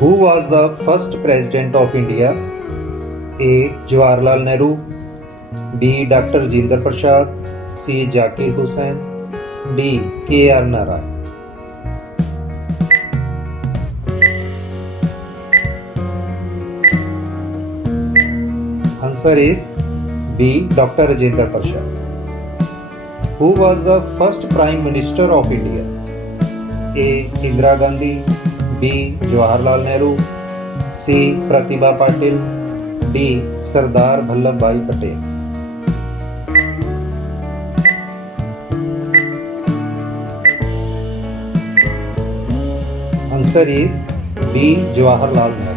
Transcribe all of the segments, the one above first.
Who was the first president of India? A. Jawaharlal Nehru, B. Dr. Rajinder Prasad, C. Zakir Hussain, D. K.R. Narayan. Answer is B. Dr. Rajinder Prasad. Who was the first Prime Minister of India? A. Indira Gandhi, B. Jawaharlal Nehru, C. Pratibha Patil, D. Sardar Vallabhbhai Patel. Answer is B. Jawaharlal Nehru.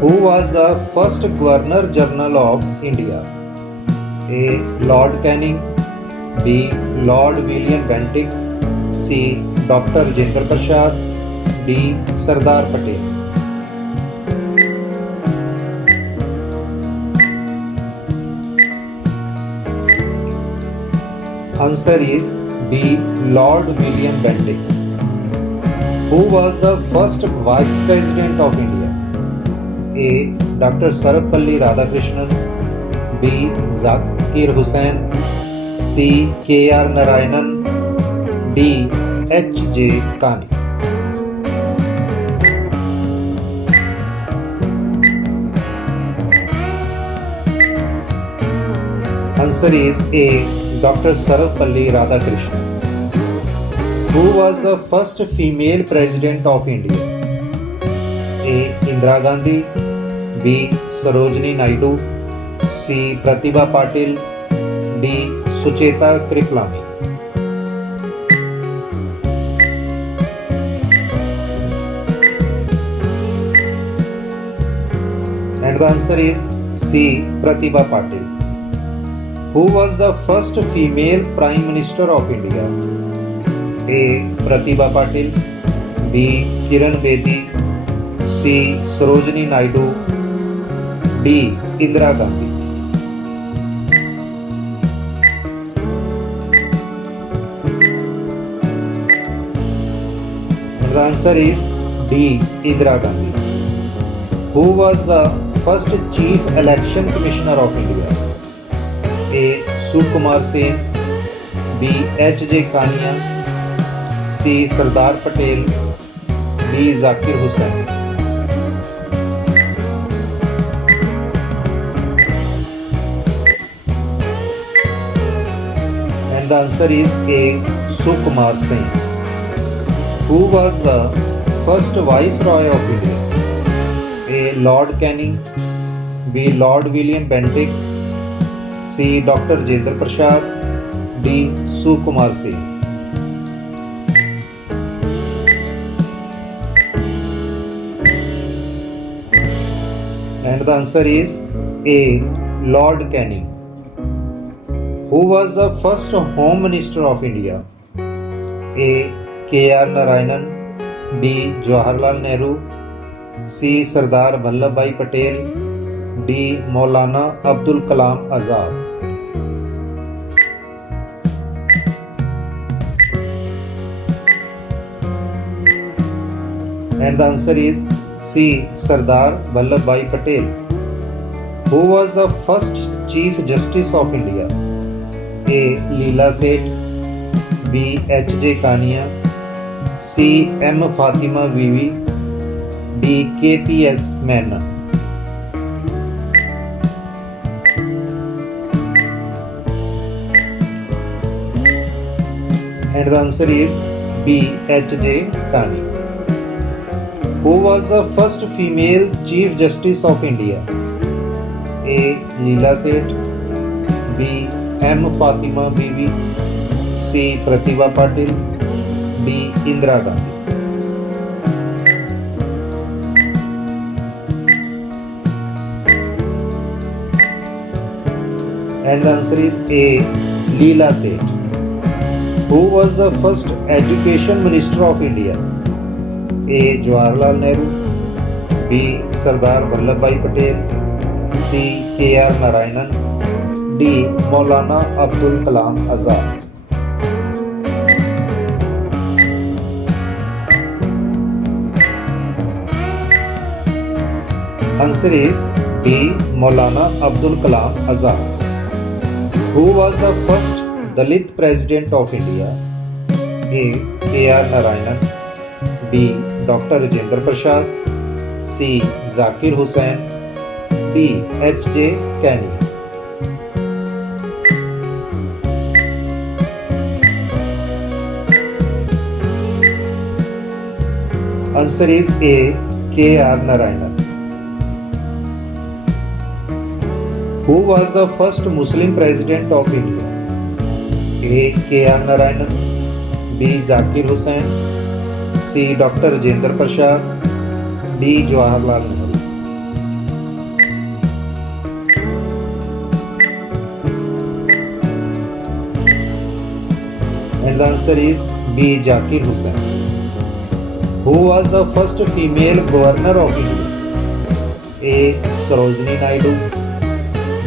Who was the first Governor General of India? A. Lord Canning, B. Lord William Bentinck, C. Dr. Rajinder Prasad, D. Sardar Patel. Answer is B. Lord William Bentinck. Who was the first Vice President of India? A. Dr. Sarvapalli Radhakrishnan, B. Zakir Hussain, C. K.R. Narayanan, D. H.J. Kani. Answer is A. Dr. Sarvapalli Radhakrishnan. Who was the first female president of India? A. Indira Gandhi, B. Sarojini Naidu, C. Pratibha Patil, D. Sucheta Kriplani. And the answer is C. Pratibha Patil. Who was the first female Prime Minister of India? A. Pratibha Patil, B. Kiran Bedi, C. Sarojini Naidu, D. Indira Gandhi. And the answer is D. Indira Gandhi. Who was the first Chief Election Commissioner of India? A. Sukumar Sen, B. H.J. Kania, C. Sardar Patel, D. Zakir Hussain. And the answer is A. Sukumar Sen. Who was the first Viceroy of India? A. Lord Canning, B. Lord William Bentinck, C. Dr. Rajinder Prasad, D. Sukumar Sen. And the answer is A. Lord Canning. Who was the first Home Minister of India? A. K.R. Narayanan, B. Jawaharlal Nehru, C. Sardar Vallabhbhai Patel, D. Maulana Abdul Kalam Azad. And the answer is C. Sardar Vallabhbhai Patel. Who was the first Chief Justice of India? A. Leela Seth, B. H.J. Kania, C. M. Fatima Bibi, D. K.P.S. Menon. And the answer is B. H.J. Kani. Who was the first female Chief Justice of India? A. Leela Seth, B. M. Fatima Bibi, C. Pratibha Patil, D. Indira Gandhi. And the answer is A. Leela Seth. Who was the first Education Minister of India? A. Jawaharlal Nehru, B. Sardar Vallabhbhai Patel, C. K.R. Narayanan, D. Maulana Abdul Kalam Azad. Answer is B. Maulana Abdul Kalam Azad. Who was the first Dalit president of India? A. K.R. Narayanan, B. Dr. Rajendra Prasad, C. Zakir Hussain, D. H.J. Kania. Answer is A. K.R. Narayanan. Who was the first Muslim president of India? A. K.R. Narayanan, B. Zakir Hussain, C. Dr. Rajendra Prasad, D. Jawaharlal Nehru. And the answer is B. Zakir Hussain. Who was the first female governor of India? A. Sarojini Naidu,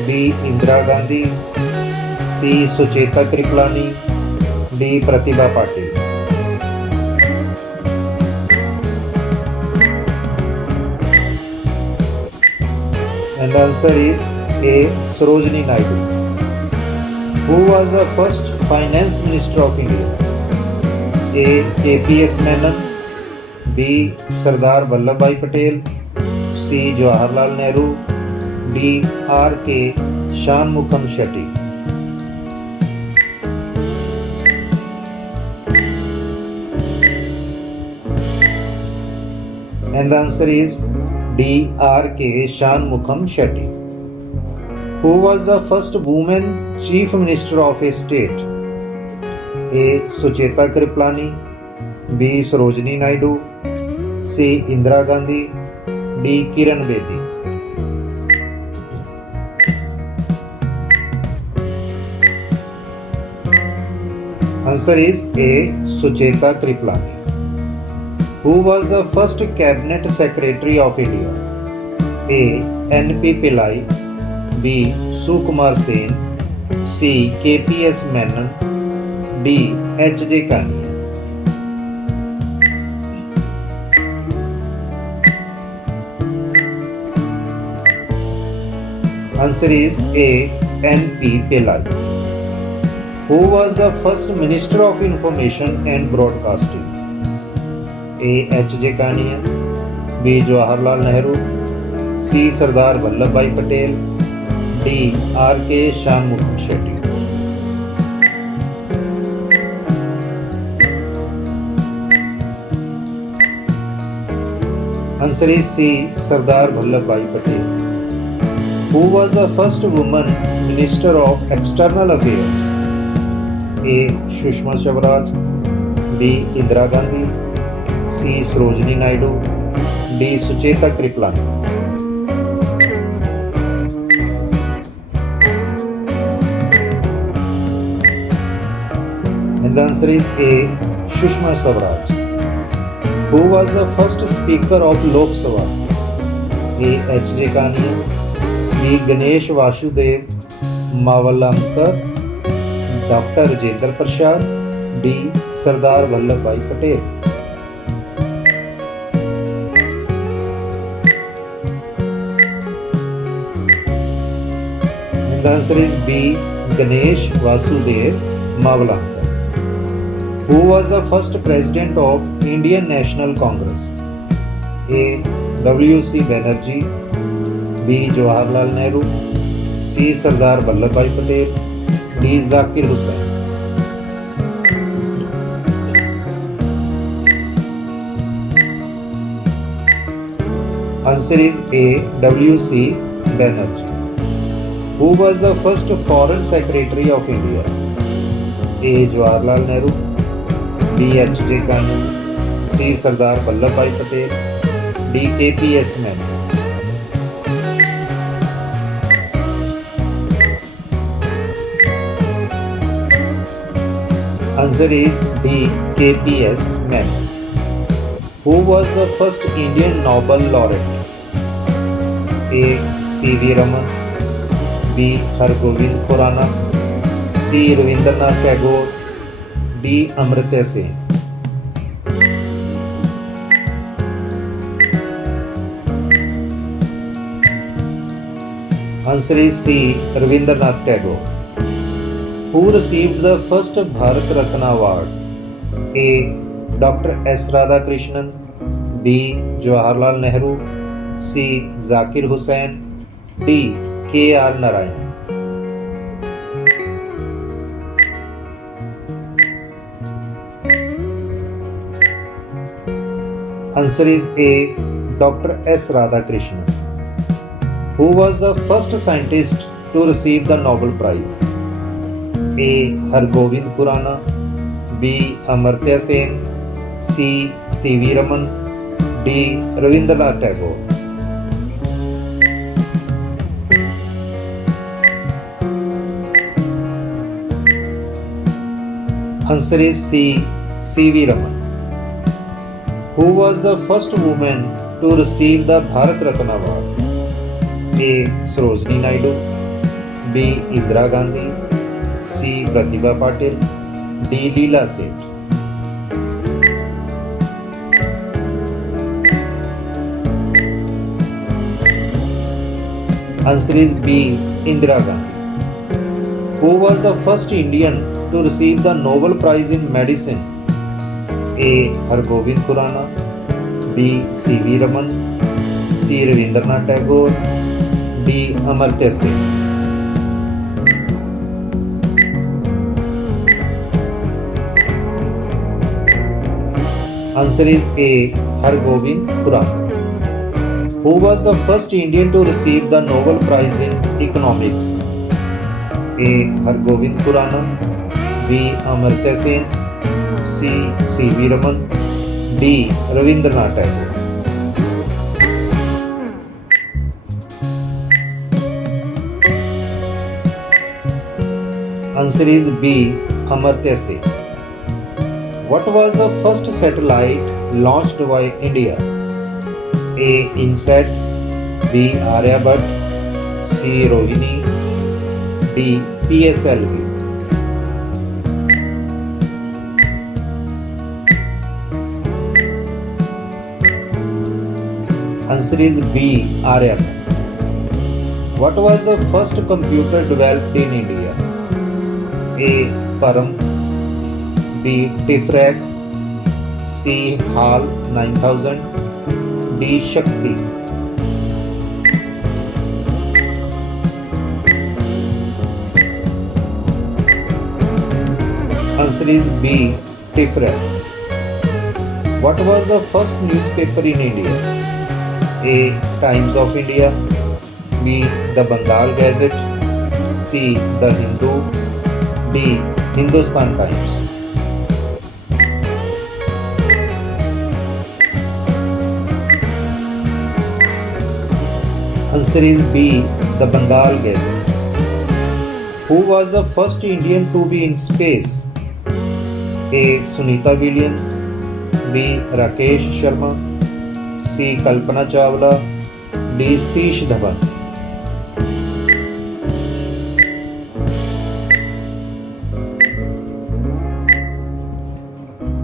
B. Indira Gandhi, C. Sucheta Kriplani, D. Pratibha Patil. And the answer is A. Sarojini Naidu. Who was the first finance minister of India? A. KPS Menon, B. Sardar Vallabhbhai Patel, C. Jawaharlal Nehru, D. R.K. Shanmugam Shetty. And the answer is D. R.K. Shanmugam Shetty. Who was the first woman chief minister of a state? A. Sucheta Kriplani, B. Sarojini Naidu, C. Indira Gandhi, D. Kiran Bedi. Answer is A. Sucheta Kriplani. Who was the first cabinet secretary of India? A. N.P. Pillai, B. Sukumar Sen, C. KPS Menon, D. H.J. Kania. Answer is A. N.P. Pillai. Who was the first Minister of Information and Broadcasting? A. H.J. Kania, B. Jawaharlal Nehru, C. Sardar Vallabhbhai Patel, D. R.K. Shanmugam Shetty. Answer is C. Sardar Vallabhbhai Patel. Who was the first woman Minister of External Affairs? A. Sushma Swaraj, B. Indira Gandhi, C. Sarojini Naidu, D. Sucheta Kriplani. And the answer is A. Sushma Swaraj. Who was the first Speaker of Lok Sabha? A. H.J. Kania, B. Ganesh Vasudev Mavalankar, Dr. Rajendra Prasad, D. Sardar Vallabhbhai Patel. And the answer is B. Ganesh Vasudev Mavalankar. Who was the first president of Indian National Congress? A. W.C. Banerjee, B. Jawaharlal Nehru, C. Sardar Vallabhbhai Patel, D. Zakir Hussain. Answer is A. W.C. Banerjee. Who was the first Foreign Secretary of India? A. Jawaharlal Nehru, B. H.J. Kania, C. Sardar Vallabhbhai Patel, D. KPS Menon. Answer is B. KPS Menon. Who was the first Indian Nobel laureate? A. C.V. Raman, B. Hargobind Khurana, C. Ravindranath Tagore, D. Amartya Sen. Answer is C. Rabindranath Tagore. Who received the first Bharat Ratna Award? A. Dr. S. Radhakrishnan, B. Jawaharlal Nehru, C. Zakir Hussain, D. K. R. Narayan. Answer is A. Dr. S. Radhakrishnan. Who was the first scientist to receive the Nobel Prize? A. Hargobind Khurana, B. Amartya Sen, C. C.V. Raman, D. Rabindranath Tagore. Answer is C. C.V. Raman. Who was the first woman to receive the Bharat Ratna Award? A. Sarojini Naidu, B. Indira Gandhi, C. Pratibha Patil, D. Leela Seth. Answer is B. Indira Gandhi. Who was the first Indian to receive the Nobel Prize in Medicine? A. Hargobind Khurana, B. C.V. Raman, C. Rabindranath Tagore, D. Amartya Sen. Answer is A. Hargobind Khurana. Who was the first Indian to receive the Nobel Prize in Economics? A. Hargobind Khurana, B. Amartya Sen, C. C.V. Raman, D. Rabindranath Tagore. Answer is B. Amartya Sen. What was the first satellite launched by India? A. INSAT, B. Aryabhat, C. Rohini, D. PSLV. Answer is B. Aryabhat. What was the first computer developed in India? A. Param, B. Tifrak, C. HAL 9000, D. Shakti. Answer is B. Tifrak. What was the first newspaper in India? A. Times of India, B. The Bengal Gazette, C. The Hindu, D. Hindustan Times. Answer is B. The Bengal Gazette. Who was the first Indian to be in space? A. Sunita Williams, B. Rakesh Sharma, C. Kalpana Chawla, D. Satish Dhawan.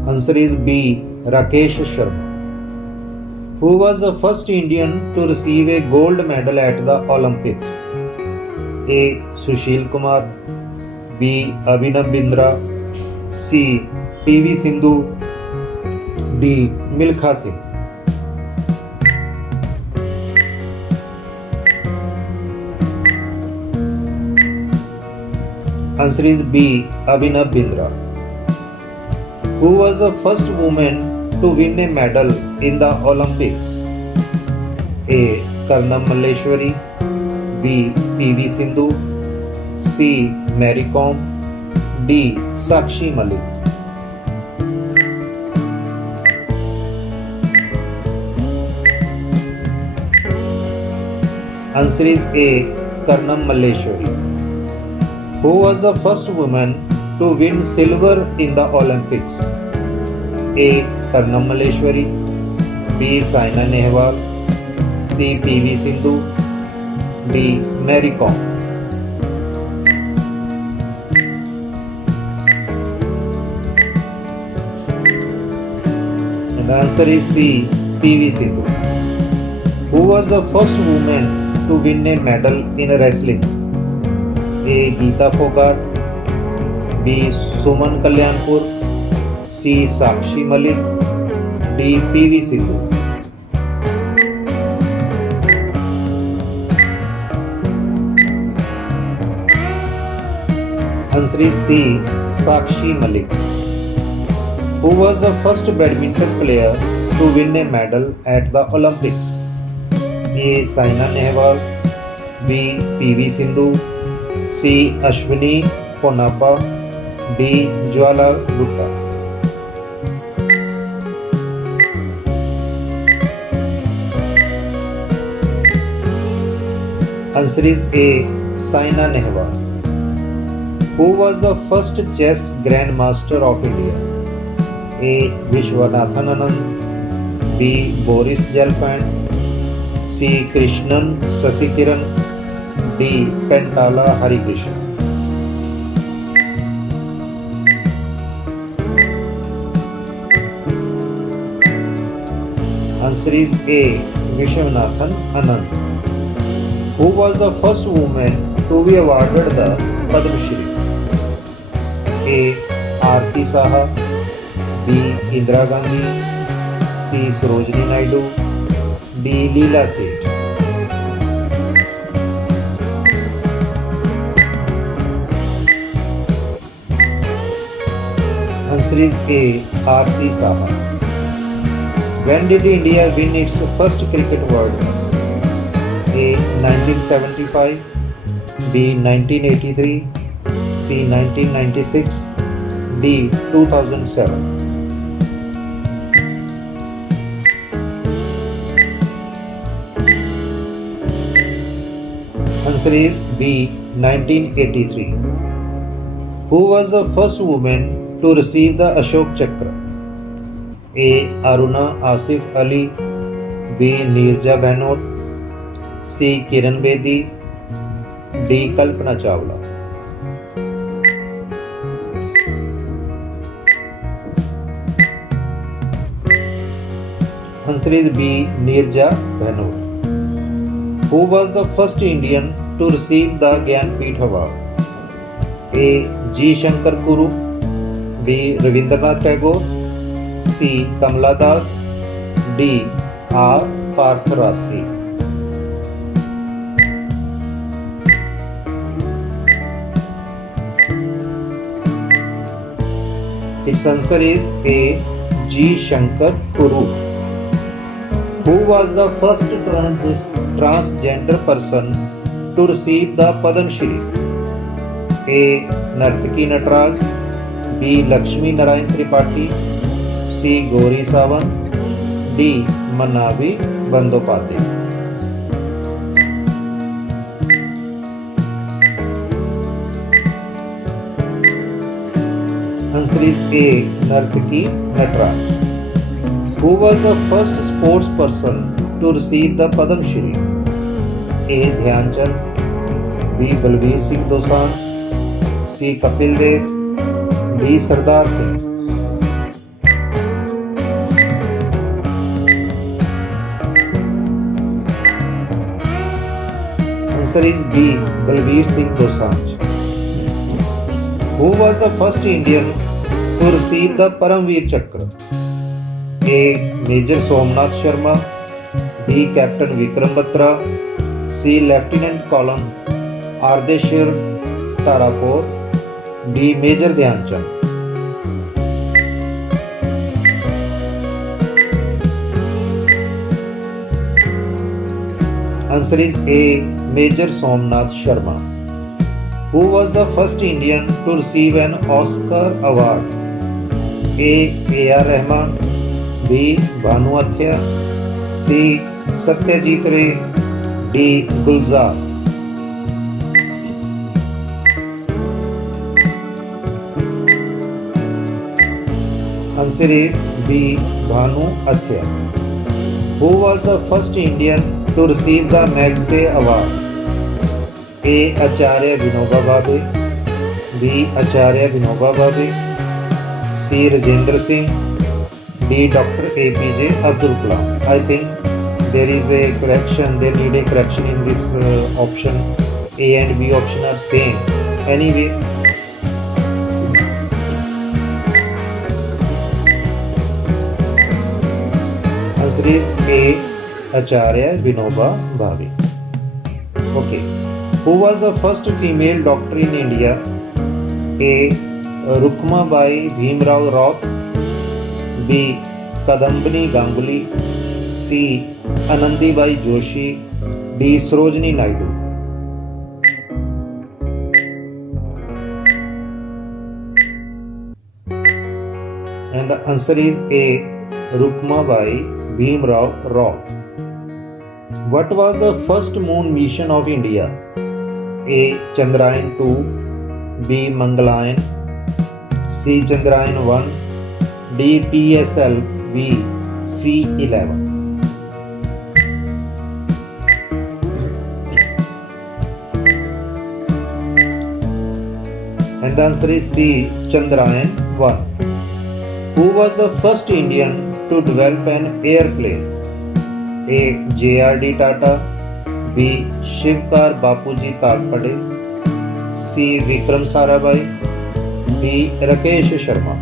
Answer is B. Rakesh Sharma. Who was the first Indian to receive a gold medal at the Olympics? A. Sushil Kumar, B. Abhinav Bindra, C. P.V. Sindhu, D. Milkha Singh. Answer is B. Abhinav Bindra. Who was the first woman to win a medal in the Olympics? A. Karnam Malleshwari, B. P.V. Sindhu, C. Mary Kom, D. Sakshi Malik. Answer is A. Karnam Malleshwari. Who was the first woman to win silver in the Olympics? A. Karnam Malleshwari, B. Saina Nehwal, C. P.V. Sindhu, D. Mary Kom. And the answer is C. P.V. Sindhu. Who was the first woman to win a medal in wrestling? A. Geeta Fogart, B. Suman Kalyanpur, C. Sakshi Malik, D. PV Sindhu. Answer is C. Sakshi Malik. Who was the first badminton player to win a medal at the Olympics? A. Saina Nehwal, B. PV Sindhu, C. Ashwini Ponnappa, D. Jwala Gutta. Answer is A. Saina Nehwal. Who was the first chess grandmaster of India? A. Vishwanathan Anand, B. Boris Gelfand, C. Krishnan Sasikiran, D. Pentala Harikrishnan. Answer is A. Vishwanathan Anand. Who was the first woman to be awarded the Padma Shri? A. Aarti Saha, B. Indira Gandhi, C. Sarojini Naidu, D. Leela Seth. Answer is A. Aarti Saha. When did India win its first cricket World Cup? A. 1975, B. 1983, C. 1996, D. 2007. Answer is B. 1983. Who was the first woman to receive the Ashok Chakra? A. Aruna Asif Ali, B. Neerja Bhanot, C. Kiran Bedi, D. Kalpana Chawla. Answer is B. Neerja Bhanot. Who was the first Indian to receive the Gyanpith Award? A. G. Shankar Kuru, B. Rabindranath Tagore, C. Kamala Das, D. R. Partharasi. Its answer is A. G. Shankar Kuru. Who was the first transgender person to receive the Padma Shri? A. Nartaki Nataraj, B. Lakshmi Narayan Tripathi, C. Gauri Sawant, D. Manavi Bandyopadhyay. Answer is A. Nartaki Nataraj. Who was the first sports person to receive the Padma Shri? A. Dhyan Chand, B. Balbir Singh Dosanjh, C. Kapil Dev, D. Sardar Singh. Answer is B. Balbir Singh Dosanjh. Who was the first Indian to receive the Paramveer Chakra? A. Major Somnath Sharma, B. Captain Vikram Batra, C. Lieutenant Colonel Ardeshir Tarapur, D. Major Dhyan Chand. Answer is A. Major Somnath Sharma. Who was the first Indian to receive an Oscar award? A. A.R. Rahman, B. Bhanu Athia, C. Satyajit Ray, D. Gulzar. Answer is B. Bhanu Athia. Who was the first Indian to receive the Magsaysay Award? A. Acharya Vinoba Bhave, B. Acharya Vinoba Bhave, C. Rajendra Singh, D. Dr. APJ Abdul Kalam. I think There is a correction. They need a correction in this option. A and B option are same. Anyway, answer is A. Acharya Vinoba Bhave. Okay. Who was the first female doctor in India? A. Rukmabai Bhimrao Roth. B. Kadambini Ganguly. C. Anandibai Joshi. D. Sarojini Naidu. And the answer is A. Rukmabai Bhimrao Roth. What was the first moon mission of India? A. Chandrayaan 2. B. Mangalayan. C. Chandrayaan 1. D. PSLV. C. 11. And the answer is C. Chandrayaan 1. Who was the first Indian to develop an airplane? A. J.R.D. Tata. B. Shivkar Bapuji Talpade. C. Vikram Sarabhai. D. Rakesh Sharma.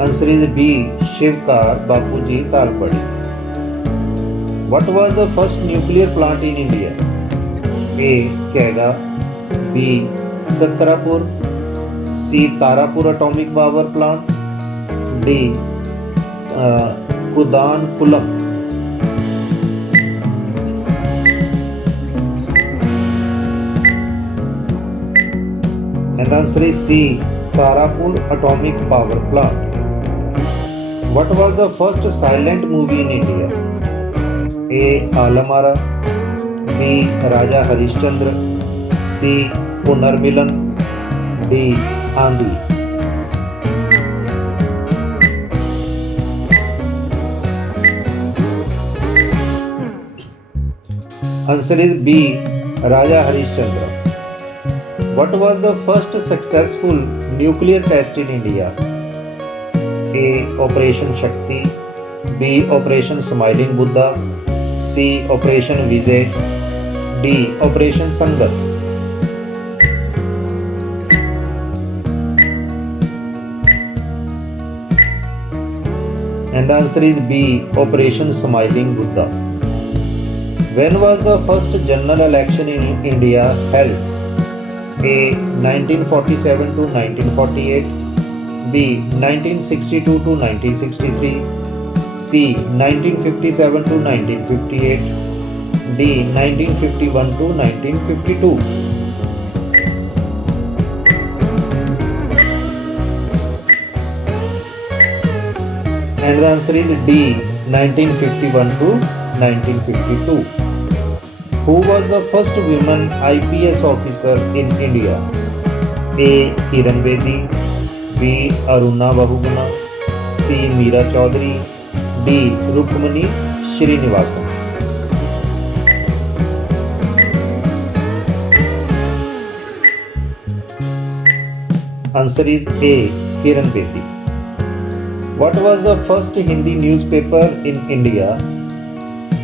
Answer is B. Shivkar Bapuji Talpade. What was the first nuclear plant in India? A. Kega. B. Kakrapur. C. Tarapur Atomic Power Plant. D. Kudankulam. And the answer is C. Tarapur Atomic Power Plant. What was the first silent movie in India? A. Alamara. B. Raja Harishchandra. C. Punarmilan. D. Andhi. Answer is B. Raja Harishchandra. What was the first successful nuclear test in India? A. Operation Shakti. B. Operation Smiling Buddha. C. Operation Vijay. D. Operation Sangat. And the answer is B. Operation Smiling Buddha. When was the first general election in India held? A. 1947 to 1948. B. 1962 to 1963. C. 1957 to 1958. D. 1951 to 1952. And the answer is D. 1951 to 1952. Who was the first woman IPS officer in India? A. Kiran Bedi. B. Aruna Bahuguna. C. Meera Chaudhary. D. Rukmani Srinivasan. Answer is A. Kiran Bedi. What was the first Hindi newspaper in India?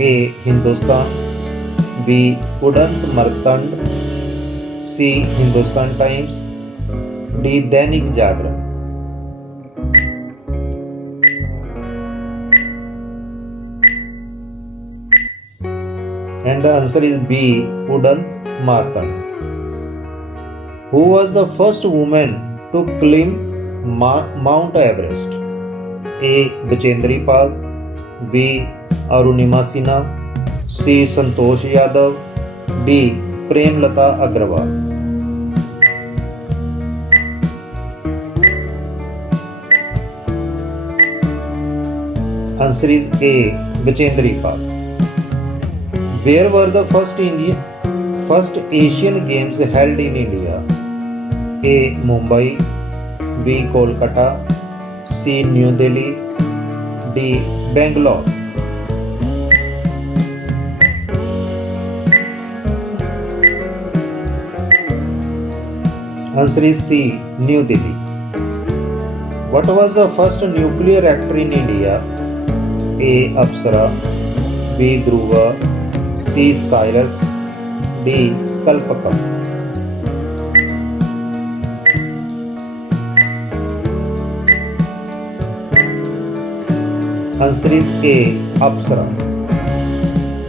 A. Hindustan. B. Udant Martand. C. Hindustan Times. D. Dainik Jagran. And the answer is B. Udant Martand. Who was the first woman to climb Mount Everest? A. Bachendri Pal. B. Arunima Sinha. C. Santosh Yadav. D. Premlata Agrawal. Answer is A. Bachendri Pal. Where were the first Asian Games held in India? A. Mumbai. B. Kolkata. C. New Delhi. D. Bangalore. Answer is C. New Delhi. What was the first nuclear reactor in India? A. Apsara, B. Dhruva, C. Cyrus, D. Kalpakam. Answer is A. Apsara.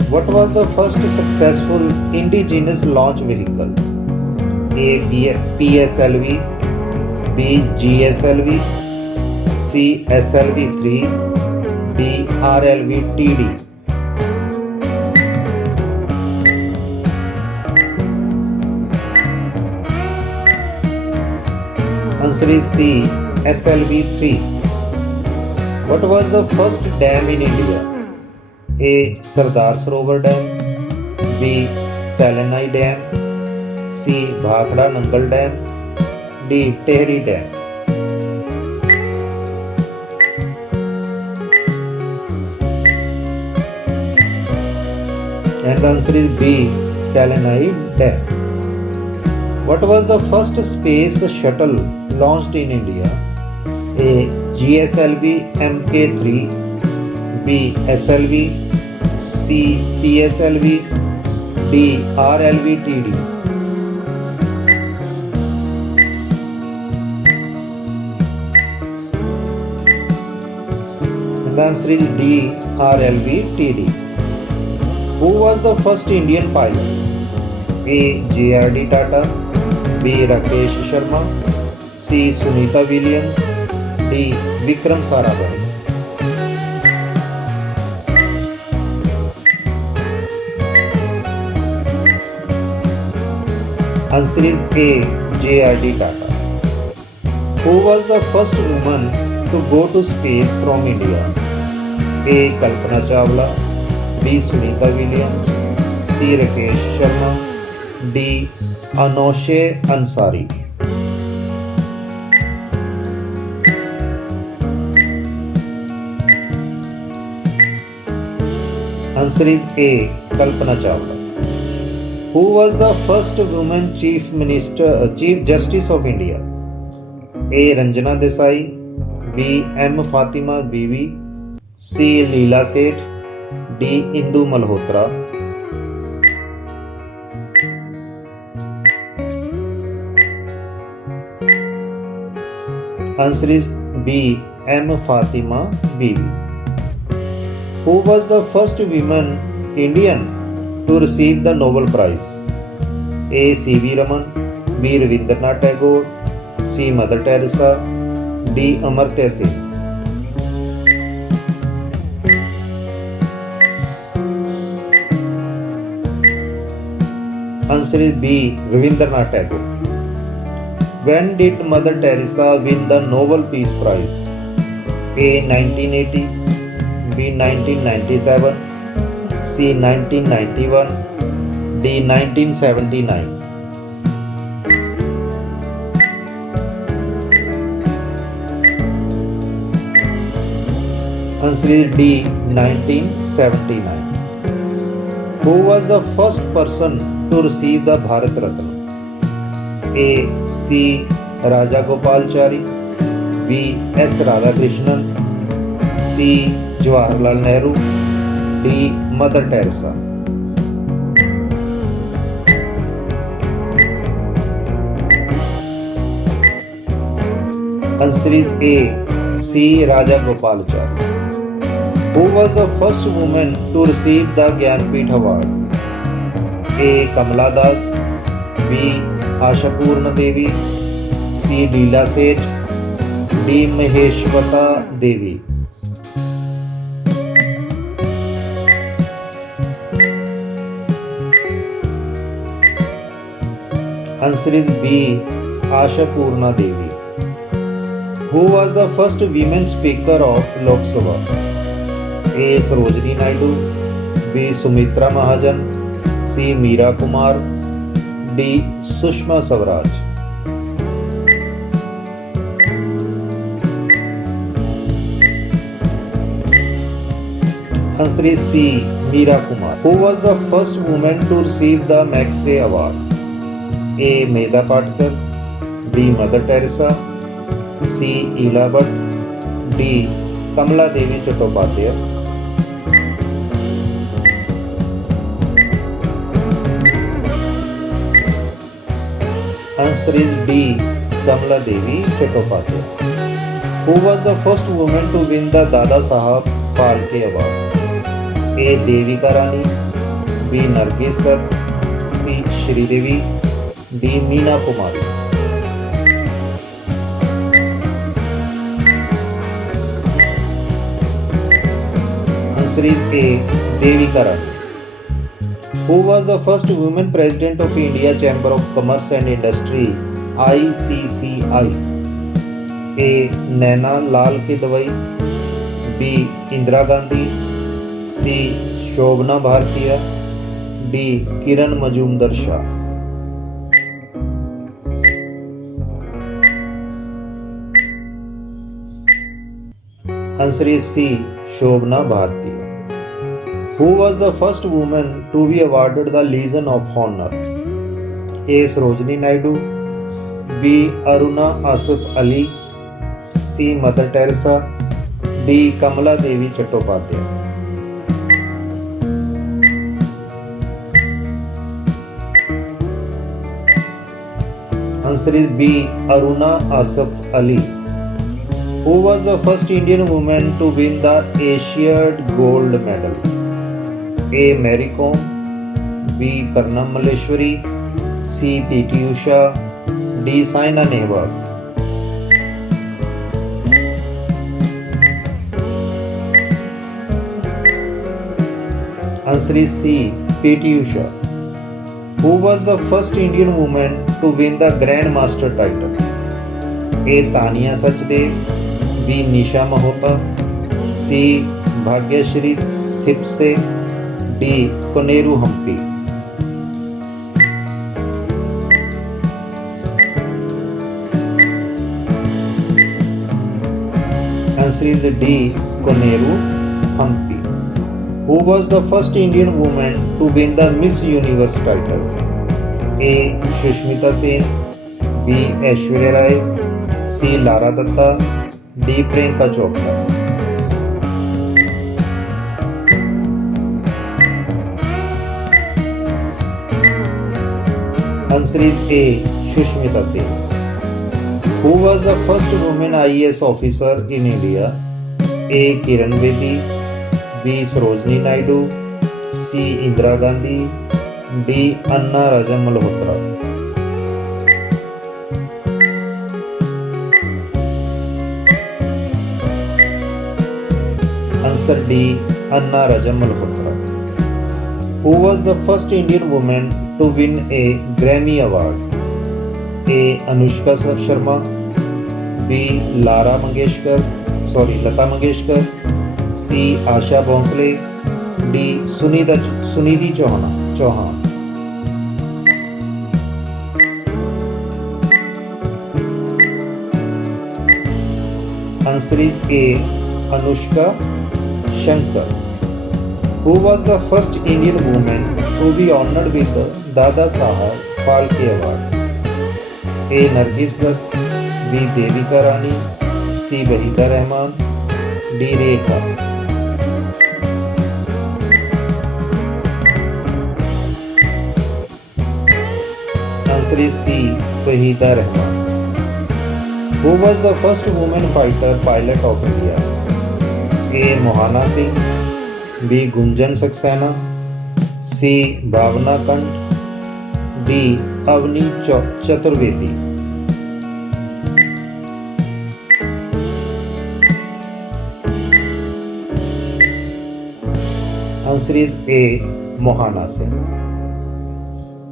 What was the first successful indigenous launch vehicle? A. PSLV, B. GSLV, C. SLV-3, D. RLV-TD. Answer is C. SLV-3. What was the first dam in India? A. Sardar Sarovar Dam, B. Telanai Dam, C. Bhakra Nangal Dam, D. Tehri Dam. And the answer is B. Telanai Dam. What was the first space shuttle launched in India? A. GSLV Mk3, B. SLV, C. PSLV, D. RLV-TD. And the answer is D. RLV-TD. Who was the first Indian pilot? A. JRD Tata, B. Rakesh Sharma, C. Sunita Williams, D. Vikram Sarabhai. Answer is A. JRD Tata. Who was the first woman to go to space from India? A. Kalpana Chawla, B. Sunita Williams, C. Rakesh Sharma, D. Anousheh Ansari. Answer is A. Kalpana Chawla. Who was the first woman Chief Justice of India? A. Ranjana Desai, B. M. Fatima Bibi, C. Leela Seth, D. Indu Malhotra. Answer is B. M. Fatima Bibi. Who was the first woman Indian to receive the Nobel Prize? A. C.V. Raman, B. Rabindranath Tagore, C. Mother Teresa, D. Amartya Sen. Answer is B. Rabindranath Tagore. When did Mother Teresa win the Nobel Peace Prize? A. 1980, B. 1997, C. 1991, D. 1979. Answer is D. 1979. Who was the first person to receive the Bharat Ratna? A. C. Raja Gopalachari, B. S. Radhakrishnan, C. Jawaharlal Nehru, D. Mother Teresa. Answer is A. C. Raja Gopalachari. Who was the first woman to receive the Gyanpith Award? A. Kamala Das, B. Ashapurna Devi, C. Leela Seth, D. Maheshwata Devi. Answer is B. Ashapurna Devi. Who was the first women speaker of Lok Sabha? A. Sarojini Naidu, B. Sumitra Mahajan, C. Meera Kumar, D. Sushma Swaraj. Answer is C. Meera Kumar. Who was the first woman to receive the Magsaysay Award? A. Medha Patkar, B. Mother Teresa, C Ila Bhatt, D Kamala Devi Chattopadhyay. Answer is D. Kamala Devi Chattopadhyay. Who was the first woman to win the Dada Sahab Phalke Award? A. Devika Rani, B. Nargis Dutt, C. Sridevi, D. Meena Kumari. Answer is A. Devika Rani. Who was the first woman president of India Chamber of Commerce and Industry ICCI? A. Naina Lal Kidwai, B. Indira Gandhi, C. Shobhana Bharatiya, D. Kiran Majumdar Shah. Answer is C. Shobhana Bharatiya. Who was the first woman to be awarded the Legion of Honor? A. Sarojini Naidu, B. Aruna Asif Ali, C. Mother Teresa, D. Kamala Devi Chattopadhyay. Answer is B. Aruna Asif Ali. Who was the first Indian woman to win the Asiad Gold Medal? A. Mary Kom, B. Karnam Malleshwari, C. P.T. Usha, D. Saina Nehwal. Answer is C. P.T. Usha. Who was the first Indian woman to win the Grand Master title? A. Tania Sachdev, B. Nisha Mahota, C. Bhagyashree Thipse, D. Koneru Hampi. Answer is D. Koneru Hampi. Who was the first Indian woman to win the Miss Universe title? A. Shushmita Sen, B. Aishwarya Rai, C. Lara Datta, D. Priyanka Chopra. Answer is A. Shushmita Sen. Who was the first woman IAS officer in India? A. Kiran Bedi, B. Sarojini Naidu, C. Indira Gandhi, D. Anna Raja Malhotra. Answer D. Anna Raja Malhotra. Who was the first Indian woman to win a Grammy Award? A. Anushka Sharma, B. Lata Mangeshkar, C. Asha Bhonsle, D. Sunidhi Chauhan. Answer is A. Anushka Shankar. Who was the first Indian woman to be honored with the Dada Sahab Phalke Award? A. Nargis Dutt, B. Devika Rani, C. Wahida Rahman, D. Rekha. Answer is C. Wahida Rahman. Who was the first woman fighter pilot of India? A. Mohana Singh, B. Gunjan Saxena, C. Bhavna Kant, D. Avni Chaturvedi. Answer is A. Mohana Singh.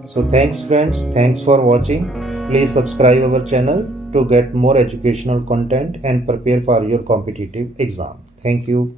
So thanks friends, thanks for watching. Please subscribe our channel to get more educational content and prepare for your competitive exam. Thank you.